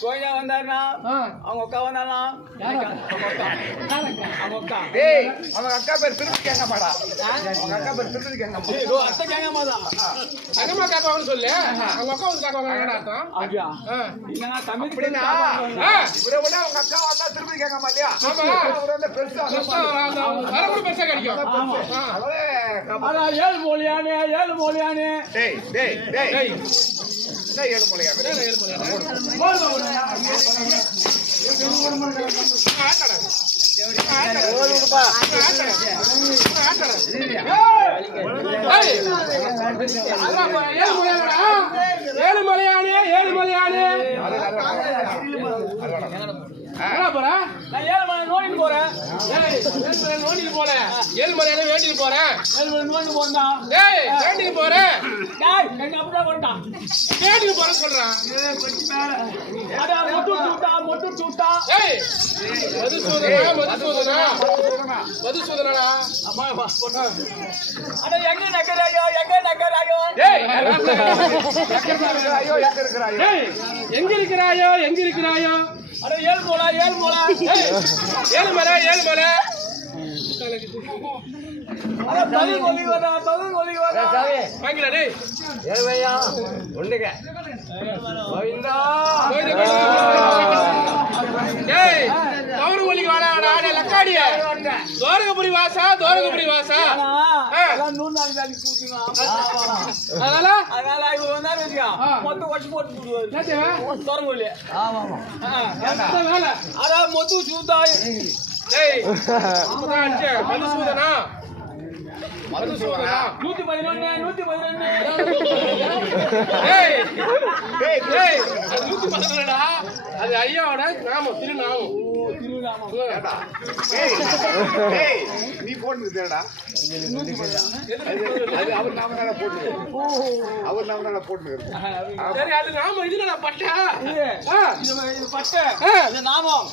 கோயிலா வந்தாருனா அவங்க அக்கா வந்தானா அவங்க அக்கா பேர் திருப்பி கேங்க மாடா அவங்க அக்கா பேர் திருப்பி கேங்க அத்தை கேங்க மாதா அங்கம்மா காப்பான்னு சொல்லு அவங்க அக்கா வந்து காப்பாங்க அர்த்தம் ஐயா என்னன்னா தமிழ் இவரை விட அவங்க அக்கா வந்தா திருப்பி கேங்க மாட்டியா அவர் வந்து பெருசா வரக்கூட பெருசா கிடைக்கும் ஏழு மொழியானே டேய் டேய் டேய் ஏழு மொழியானே எங்க இருக்கிறாயோ அட ஏழு மலை தோரகபுரி வாசா அதனால இவர் வந்தாரு மொத்தம் வச்சு போட்டு தோரகபுரி அதான் மொத்து சூத்தா மதுசூதனா 111 அது ஐயாவோட நாமம் திருநாமம் நீ போட்டுடா அவர் நாம போட்டு சரி அது நாமம் இதுல பட்டா இது பட்ட நாமம்